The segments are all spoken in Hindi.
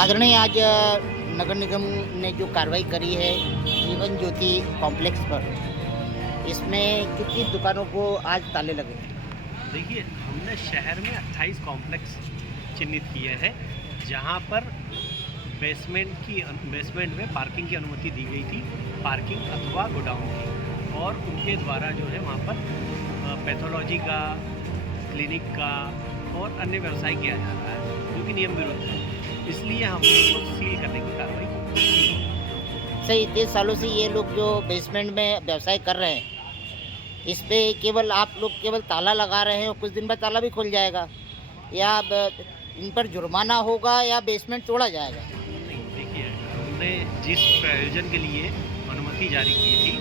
आदरणीय, आज नगर निगम ने जो कार्रवाई करी है जीवन ज्योति कॉम्प्लेक्स पर, इसमें कितनी दुकानों को आज ताले लगे हैं? देखिए, हमने शहर में 28 कॉम्प्लेक्स चिन्हित किए हैं, जहाँ पर बेसमेंट में पार्किंग की अनुमति दी गई थी, पार्किंग अथवा गोडाउन की, और उनके द्वारा जो है वहाँ पर पैथोलॉजी का, क्लिनिक का और अन्य व्यवसाय किया जा रहा है, जो कि नियम विरुद्ध है। इसलिए हमने उनको सील करने की कार्रवाई की। सही 30 सालों से ये लोग जो बेसमेंट में व्यवसाय कर रहे हैं, इस पे केवल आप लोग केवल ताला लगा रहे हैं और कुछ दिन बाद ताला भी खुल जाएगा, या अब इन पर जुर्माना होगा या बेसमेंट तोड़ा जाएगा? नहीं, देखिए, हमने जिस प्रयोजन के लिए अनुमति जारी की थी,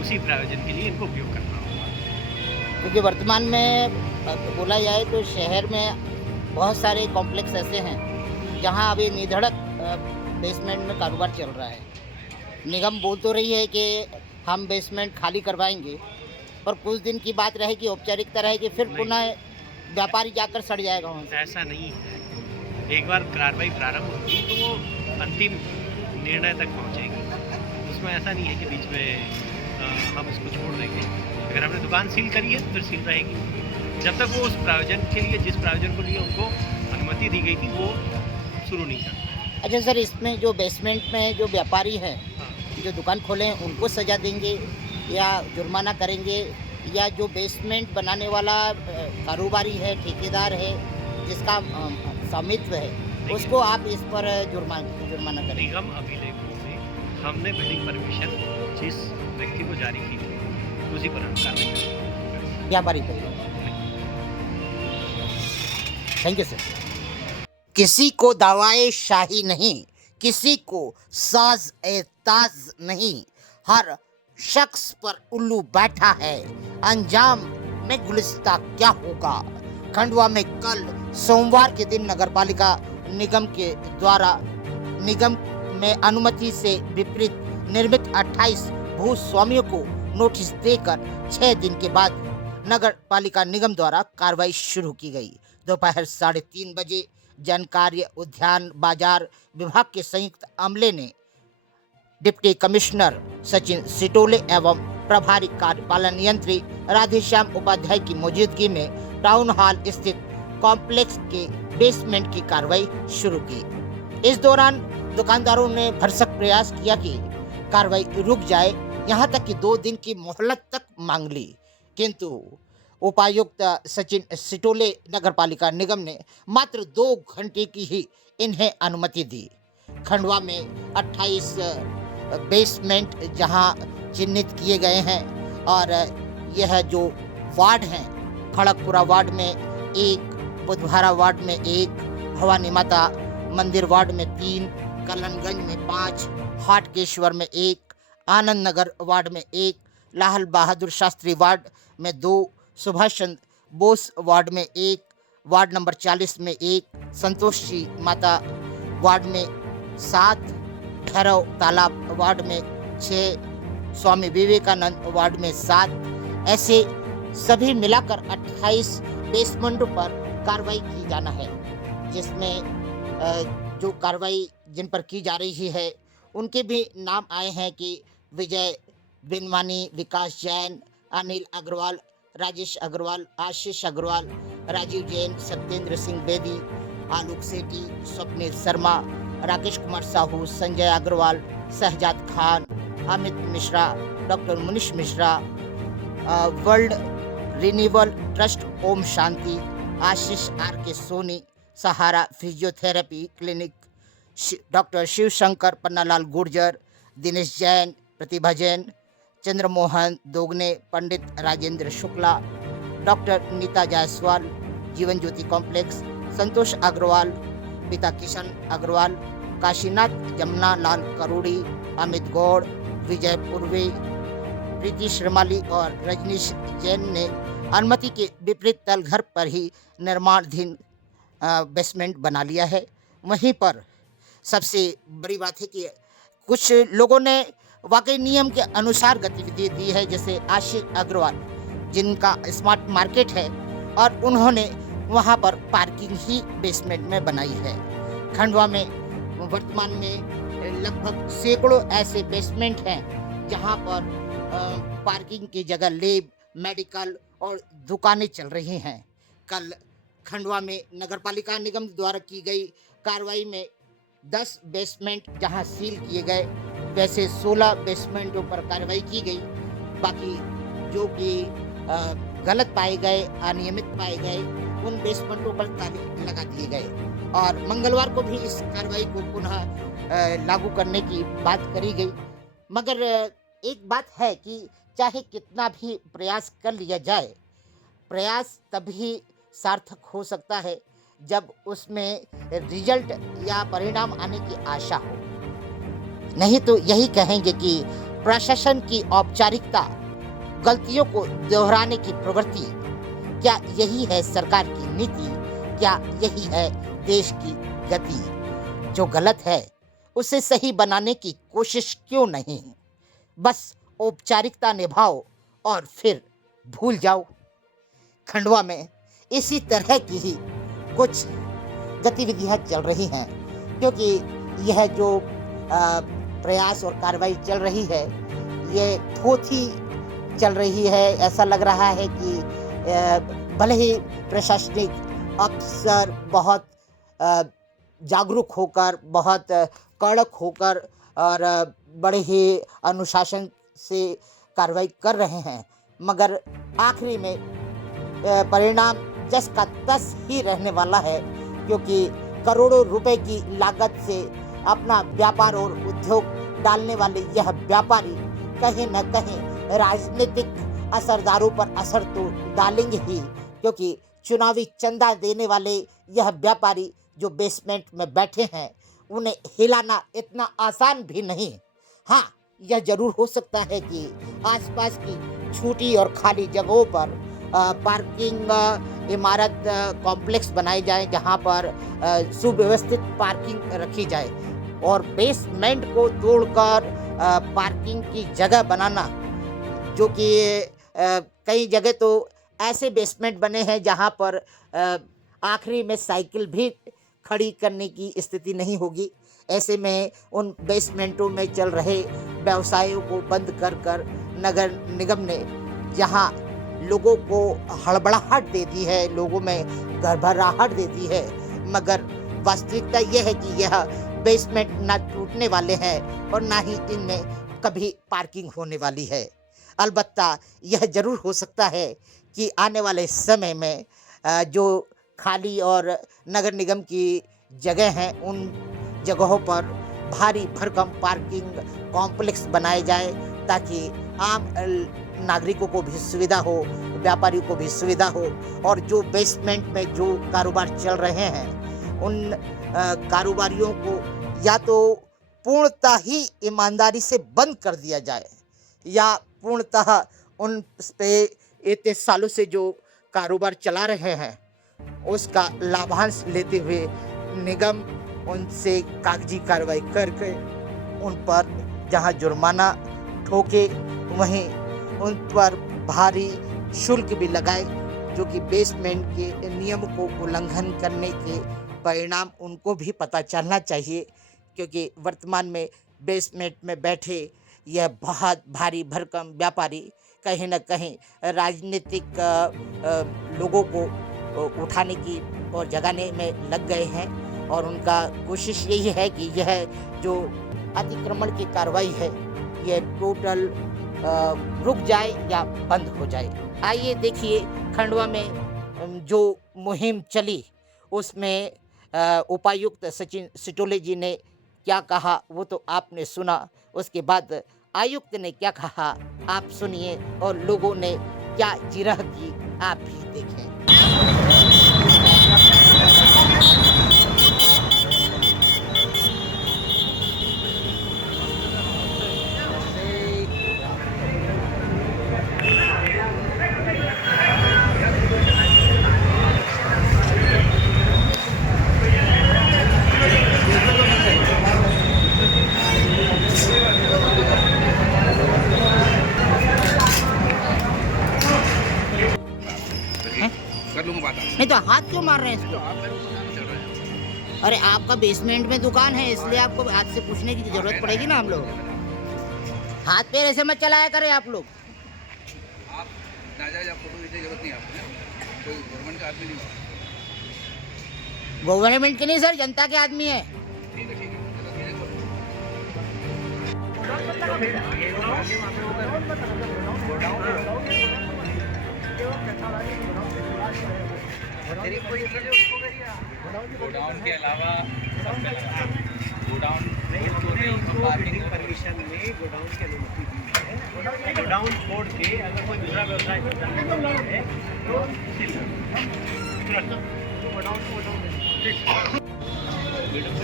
उसी प्रयोजन के लिए इनको उपयोग करना होगा। क्योंकि वर्तमान में बोला जाए तो शहर में बहुत सारे कॉम्प्लेक्स ऐसे हैं जहां अभी निधड़क बेसमेंट में कारोबार चल रहा है। निगम बोल तो रही है कि हम बेसमेंट खाली करवाएंगे, पर कुछ दिन की बात रहेगी, औपचारिकता रहेगी, फिर नहीं। पुनः व्यापारी जाकर सड़ जाएगा वहाँ से। ऐसा नहीं है। एक बार कार्रवाई प्रारंभ होगी तो वो अंतिम निर्णय तक पहुंचेगी। उसमें ऐसा नहीं है कि बीच में हम इसको छोड़ देंगे। अगर हमने दुकान सील करी है तो फिर सील रहेगी, जब तक वो उस प्रायोजन के लिए, जिस प्रायोजन को लिए उनको अनुमति दी गई थी, वो शुरू नहीं कर। अच्छा सर, इसमें जो बेसमेंट में जो व्यापारी हैं, हाँ। जो दुकान खोले हैं, उनको सजा देंगे या जुर्माना करेंगे, या जो बेसमेंट बनाने वाला कारोबारी है, ठेकेदार है, जिसका स्वामित्व है, उसको आप इस पर जुर्माना करेंगे? निगम अभिलेखों में हमने बिल्डिंग परमिशन जिस व्यक्ति को जारी की थी, उसी पर हम कार्रवाई करेंगे। व्यापारी करेंगे। Thank you sir. किसी को दावाए शाही नहीं, किसी को साज ए ताज नहीं, हर शख्स पर उल्लू बैठा है, अंजाम में गुलिस्ता क्या होगा। खंडवा में कल सोमवार के दिन नगरपालिका निगम के द्वारा निगम में अनुमति से विपरीत निर्मित 28 भूस्वामियों को नोटिस देकर 6 दिन के बाद नगर पालिका निगम द्वारा कार्रवाई शुरू की गई। दोपहर 3:30 बजे जन कार्य उद्यान बाजार विभाग के संयुक्त अमले ने डिप्टी कमिश्नर सचिन सिटोले एवं प्रभारी कार्यपालन यंत्री राधेश्याम उपाध्याय की मौजूदगी में टाउन हॉल स्थित कॉम्प्लेक्स के बेसमेंट की कार्रवाई शुरू की। इस दौरान दुकानदारों ने भरसक प्रयास किया कि कार्रवाई रुक जाए, यहां तक कि 2 दिन की मोहलत तक मांग ली, किंतु उपायुक्त सचिन सिटोले नगरपालिका निगम ने मात्र 2 घंटे की ही इन्हें अनुमति दी। खंडवा में 28 बेसमेंट जहां चिन्हित किए गए हैं, और यह जो वार्ड हैं, खड़गपुरा वार्ड में 1, बुधवारा वार्ड में 1, भवानी माता मंदिर वार्ड में 3, कलनगंज में 5, हाटकेश्वर में 1, आनंद नगर वार्ड में 1, लाल बहादुर शास्त्री वार्ड में 2, सुभाष चंद्र बोस वार्ड में 1, वार्ड नंबर 40 में 1, संतोषी माता वार्ड में 7, भैरव तालाब वार्ड में 6, स्वामी विवेकानंद वार्ड में 7, ऐसे सभी मिलाकर 28 बेसमेंटों पर कार्रवाई की जाना है। जिसमें जो कार्रवाई जिन पर की जा रही है, उनके भी नाम आए हैं कि Vijay Binwani, Vikas Jain, Anil Agarwal, Rajesh Agarwal, Ashish Agarwal, Rajeev Jain, Satyendra Singh Bedi, Alok Sethi, Swapnil Sharma, Rakesh Kumar Sahu, Sanjay Agarwal, Shahzad Khan, Amit Mishra, doctor Munish Mishra, world renewal trust Om Shanti, Ashish R K Soni, Sahara physiotherapy clinic, doctor Shiv Shankar, Pannalal Gurjar, Dinesh Jain, Pratibha Jain, Chandramohan Dogne, Pandit Rajendra Shukla, doctor Neeta Jaiswal, Jeevan Jyoti complex, संतोष अग्रवाल, पिता किशन अग्रवाल, काशीनाथ जमुना लाल करोड़ी, अमित गौड़, विजय पूर्वे, प्रीति श्रीमाली और रजनीश जैन ने अनुमति के विपरीत तलघर पर ही निर्माणाधीन बेसमेंट बना लिया है। वहीं पर सबसे बड़ी बात है कि कुछ लोगों ने वाकई नियम के अनुसार गतिविधि दी है, जैसे आशीष अग्रवाल, जिनका स्मार्ट मार्केट है, और उन्होंने वहां पर पार्किंग ही बेसमेंट में बनाई है। खंडवा में वर्तमान में लगभग सैकड़ों ऐसे बेसमेंट हैं जहां पर पार्किंग की जगह लैब, मेडिकल और दुकानें चल रही हैं। कल खंडवा में नगरपालिका निगम द्वारा की गई कार्रवाई में 10 बेसमेंट जहां सील किए गए, वैसे 16 बेसमेंटों पर कार्रवाई की गई। बाकी जो कि गलत पाए गए, अनियमित पाए गए, उन बेसमेंटों पर ताले लगा दिए गए और मंगलवार को भी इस कार्रवाई को पुनः लागू करने की बात करी गई। मगर एक बात है कि चाहे कितना भी प्रयास कर लिया जाए, प्रयास तभी सार्थक हो सकता है जब उसमें रिजल्ट या परिणाम आने की आशा हो। नहीं तो यही कहेंगे कि प्रशासन की औपचारिकता, गलतियों को दोहराने की प्रवृत्ति, क्या यही है सरकार की नीति? क्या यही है देश की गति? जो गलत है उसे सही बनाने की कोशिश क्यों नहीं? बस औपचारिकता निभाओ और फिर भूल जाओ। खंडवा में इसी तरह की ही कुछ गतिविधियां चल रही हैं, क्योंकि यह जो प्रयास और कार्रवाई चल रही है, ये थोथी चल रही है। ऐसा लग रहा है कि भले ही प्रशासनिक अफसर बहुत जागरूक होकर, बहुत कड़क होकर और बड़े ही अनुशासन से कार्रवाई कर रहे हैं, मगर आखिरी में परिणाम जस का तस ही रहने वाला है, क्योंकि करोड़ों रुपए की लागत से अपना व्यापार और उद्योग डालने वाले यह व्यापारी कहीं न कहीं राजनीतिक असरदारों पर असर तो डालेंगे ही, क्योंकि चुनावी चंदा देने वाले यह व्यापारी जो बेसमेंट में बैठे हैं, उन्हें हिलाना इतना आसान भी नहीं। हाँ, यह जरूर हो सकता है कि आसपास की छूटी और खाली जगहों पर पार्किंग इमारत कॉम्प्लेक्स बनाए जाएं, जहां पर सुव्यवस्थित पार्किंग रखी जाए, और बेसमेंट को तोड़कर पार्किंग की जगह बनाना, जो कि कई जगह तो ऐसे बेसमेंट बने हैं जहां पर आखिरी में साइकिल भी खड़ी करने की स्थिति नहीं होगी। ऐसे में उन बेसमेंटों में चल रहे व्यवसायों को बंद कर नगर निगम ने जहां लोगों को हड़बड़ाहट देती है, लोगों में घबराहट देती है, मगर वास्तविकता यह है कि यह बेसमेंट ना टूटने वाले हैं और ना ही इनमें कभी पार्किंग होने वाली है। अलबत्ता यह जरूर हो सकता है कि आने वाले समय में जो खाली और नगर निगम की जगह हैं, उन जगहों पर भारी भरकम पार्किंग कॉम्प्लेक्स बनाए जाए, ताकि आम नागरिकों को भी सुविधा हो, व्यापारियों को भी सुविधा हो, और जो बेसमेंट में जो कारोबार चल रहे हैं, उन कारोबारियों को या तो पूर्णतः ही ईमानदारी से बंद कर दिया जाए, या पूर्णतः उन पे इतने सालों से जो कारोबार चला रहे हैं उसका लाभांश लेते हुए निगम उनसे कागजी कार्रवाई करके उन पर जहां जुर्माना ठोके, वहीं उन पर भारी शुल्क भी लगाए, जो कि बेसमेंट के नियम को उल्लंघन करने के परिणाम उनको भी पता चलना चाहिए, क्योंकि वर्तमान में बेसमेंट में बैठे यह बहुत भारी भरकम व्यापारी कहीं न कहीं राजनीतिक लोगों को उठाने की और जगाने में लग गए हैं, और उनका कोशिश यही है कि यह जो अतिक्रमण की कार्रवाई है, यह टोटल रुक जाए या बंद हो जाए। आइए देखिए खंडवा में जो मुहिम चली उसमें उपायुक्त सचिन सिटोले जी ने क्या कहा वो तो आपने सुना, उसके बाद आयुक्त ने क्या कहा आप सुनिए, और लोगों ने क्या जिरह की आप भी देखें। कर लूंगा बात। नहीं तो हाथ क्यों मार रहे हैं इसको? आप मेरे ऊपर चढ़ रहे हैं। अरे आपका बेसमेंट में दुकान है, इसलिए आपको हाथ से पूछने की जरूरत पड़ेगी ना हम लोग। हाथ पैर ऐसे मत चलाया करें आप लोग। आप नाजायज आप फोटो खींचने की जरूरत नहीं है आपको, कोई गवर्नमेंट का आदमी नहीं हो। गवर्नमेंट के नहीं सर, जनता के आदमी है। ठीक है, ठीक है, चलो धीरे करो। गोडाउन के अलावा सब पे लगा। गोडाउन परमिशन में गोडाउन की अनुमति दी है। गोडाउन छोड़ के अगर कोई दूसरा व्यवसाय करता है तो सील तुरंत गोडाउन को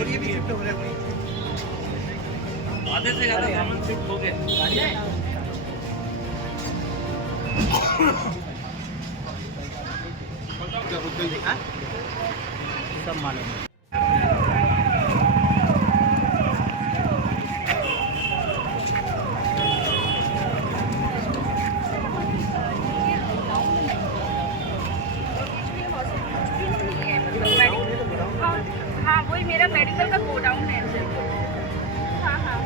और ये भी शिफ्ट हो रहा है। आधे से ज्यादा सामान शिफ्ट हो गया। सब मालूम है। हाँ वही मेरा मेडिकल का गोडाउन है। हाँ हाँ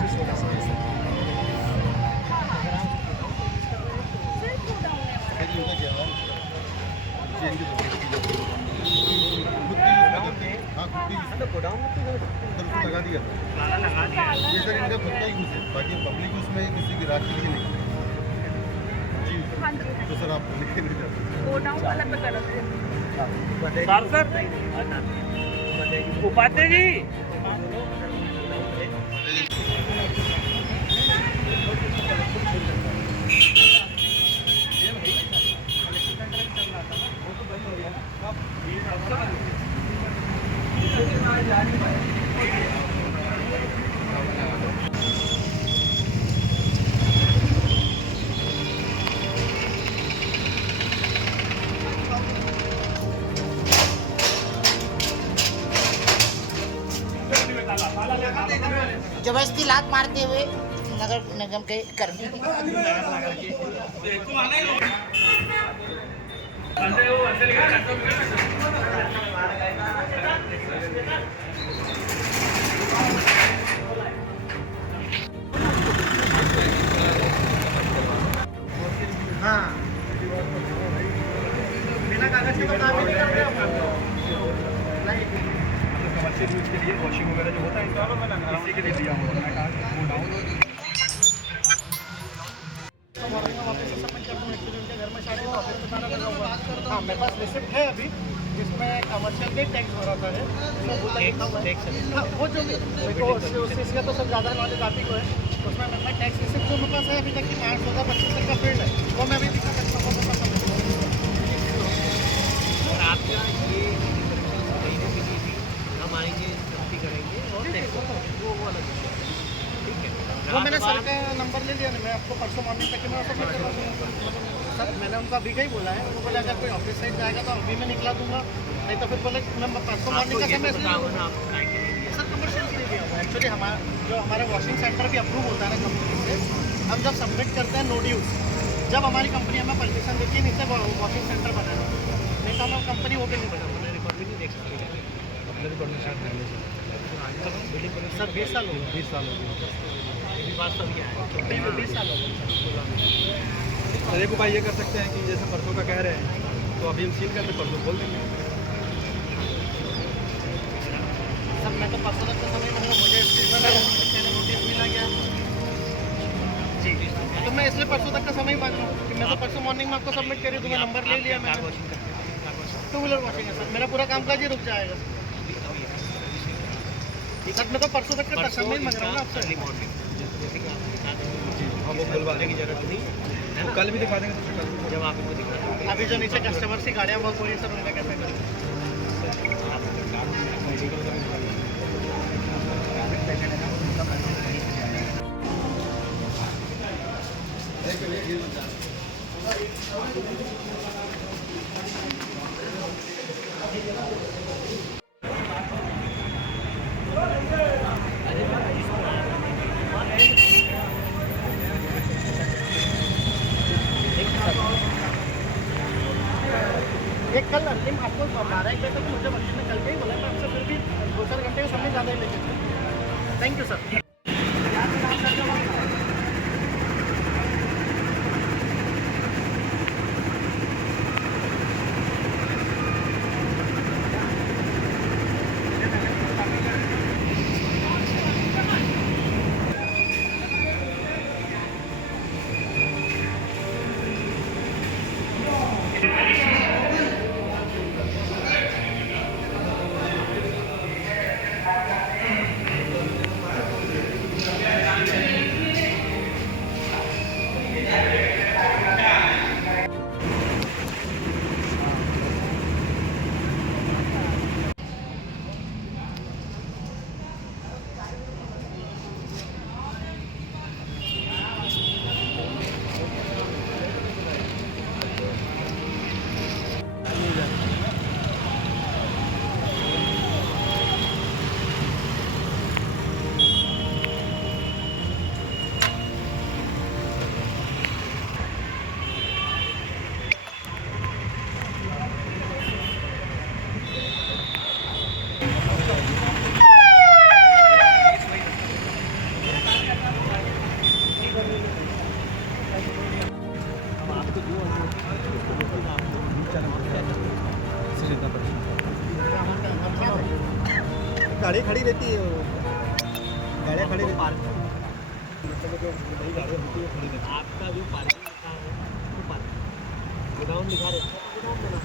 गोडाउन में तो लगा दिया ताला लगा दिया है। ये सर इनका खुद का यूज है, बाकी पब्लिक उसमें किसी की रात के लिए नहीं। जी हाँ जी तो सर आप लेके नहीं जाते। गोडाउन वाला पे कर रहे हैं। उपाध्याय जी जबरदस्ती लात मारते हुए नगर निगम के कर्मी बिना कागज के तो काम ही नहीं कर रहे हम। कमर्शियल यूज के लिए वॉशिंग वगैरह जो होता है इसी के लिए दिया हुआ है। हाँ मेरे पास रिसिप्ट है अभी, जिसमें कमर्शियल के टैक्स भरा था है, उसमें भूल लिखा हुआ है। हाँ वो जो भी मेरे को उस चीज़ का तो सब ज़्यादा नॉलेज आप ही को है, उसमें मैं टैक्स रिसिप्ट जो मेरे पास है अभी तक की 5,025 तक का फील्ड है, वो मैं अभी दिखा सकता हूँ। और आपका ये महीने की दी थी, हम आएंगे सख्ती करेंगे और वो अलग विषय है। ठीक है वो मैंने सर का नंबर ले लिया ना, मैं आपको परसों मॉर्निंग तक मैं सबमिट करवा दूँगा। सर मैंने उनको अभी का ही बोला है, वो बोले अगर कोई ऑफिस साइड जाएगा तो अभी मैं निकला दूंगा, नहीं तो फिर बोले मैं परसों मॉर्निंग का समय सर कमर्शियल के लिए दिया हुआ है। एक्चुअली जो हमारा वॉशिंग सेंटर भी अप्रूव होता है ना कंपनी से, हम जब सबमिट करते हैं नो ड्यूज, जब हमारी कंपनी हमें परमिशन देती है नीचे वॉशिंग सेंटर बनाना, नहीं तो हम कंपनी वो भी नहीं बना। रिकॉर्ड भी नहीं देख सकते सर 20 साल हो गए। 20 साल हो गए। ये बात सब क्या है 20 साल हो गए। सर एक उपाय ये कर सकते हैं कि जैसे परसों का कह रहे हैं तो अभी हम सील करके परसों खोल देंगे। सर मैं तो परसों तक का समय मांगा, मुझे इस चीज़ में नोटिस मिला गया जी तो मैं इसलिए परसों तक का समय मांग रहा हूँ कि मैं तो परसों मॉर्निंग में आपको सबमिट करी दूँगा, नंबर ले लिया मैंने। टू व्हीलर वॉशिंग है सर, मेरा पूरा कामकाज ही रुक जाएगा। सर मैं तो परसों तक का समय मांग रहा हूँ ना आपसे। हाँ वो खुलवाने की जरूरत नहीं है ना? कल भी दिखा देंगे तो कल जब आप इनको दिखा देंगे अभी जो नीचे कस्टमर की गाड़ियाँ बहुत पूरी सर, उनका कैसे करें? ये कल अंतिम आपको 12 बजे तक मुझे बच्चे ने कल के ही बोला, मैं आपसे फिर भी 2-4 घंटे थैंक यू सर। गाड़ी खड़ी रहती है, गाड़ियाँ खड़ी रहती है। आपका जो पार्किंग लिखा है वो पार्किंग गोडाउन लिखा रहता है, गोडाउन बना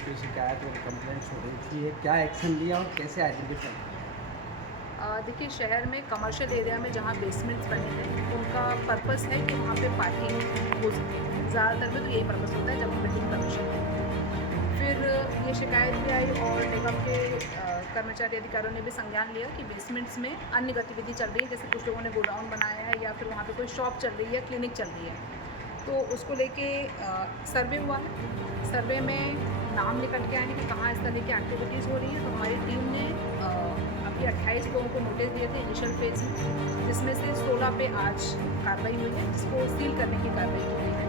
जो शिकायत और कंप्लेंट्स हो रही थी, ये क्या एक्शन लिया और कैसे आइडेंटिफाई? देखिए, शहर में कमर्शियल एरिया में जहाँ बेसमेंट्स बने हैं उनका पर्पस है कि वहाँ पे पार्किंग हो सके। ज़्यादातर में तो यही पर्पस होता है जब हम बिल्डिंग परमिशन देते हैं। फिर ये शिकायत भी आई और निगम के कर्मचारी अधिकारियों ने भी संज्ञान लिया कि बेसमेंट्स में अन्य गतिविधि चल रही है, जैसे कुछ लोगों ने गोडाउन बनाया है या फिर वहाँ पे कोई शॉप चल रही है, क्लिनिक चल रही है। तो उसको लेके सर्वे हुआ है। सर्वे में नाम निकल के आए कि कहाँ इस तरह की एक्टिविटीज़ हो रही है। तो हमारी टीम ने अभी 28 लोगों को नोटिस दिए थे इनिशियल फेज में, जिसमें से 16 पे आज कार्रवाई हुई है, जिसको सील करने की कार्रवाई की गई है।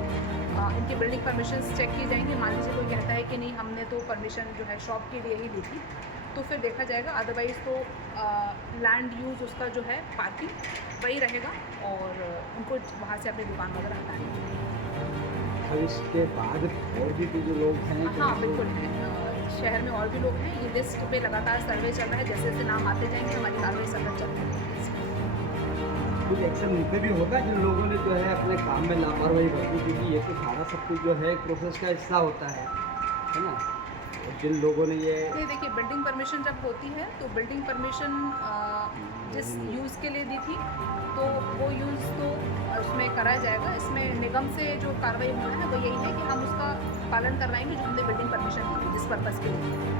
इनकी बिल्डिंग परमिशंस चेक की जाएंगी। मान लीजिए कोई कहता है कि नहीं, हमने तो परमिशन जो है शॉप के लिए ही ली थी, तो फिर देखा जाएगा। अदरवाइज़ तो लैंड यूज़ उसका जो है पार्किंग वही रहेगा और उनको वहाँ से अपनी दुकान वगैरह हटाएंगे। और इसके बाद और भी जो लोग हैं? हाँ बिल्कुल है, शहर में और भी लोग हैं। ये लिस्ट पे लगातार सर्वे चल रहा है, जैसे जैसे नाम आते जाएंगे हमारी कार्रवाई सतत चल रही है। कुछ एक्शन उन पे भी होगा जिन लोगों ने जो है अपने काम में लापरवाही बरती, क्योंकि ये तो सारा सब कुछ जो है प्रोसेस का हिस्सा होता है ना। और जिन लोगों ने ये नहीं, देखिए बिल्डिंग परमिशन जब होती है तो बिल्डिंग परमिशन जिस यूज़ के लिए दी थी तो वो यूज़ तो उसमें कराया जाएगा। इसमें निगम से जो कार्रवाई होना है वो यही है कि हम उसका पालन करवाएंगे जो हमने बिल्डिंग परमिशन दी थी जिस पर्पज़ के लिए।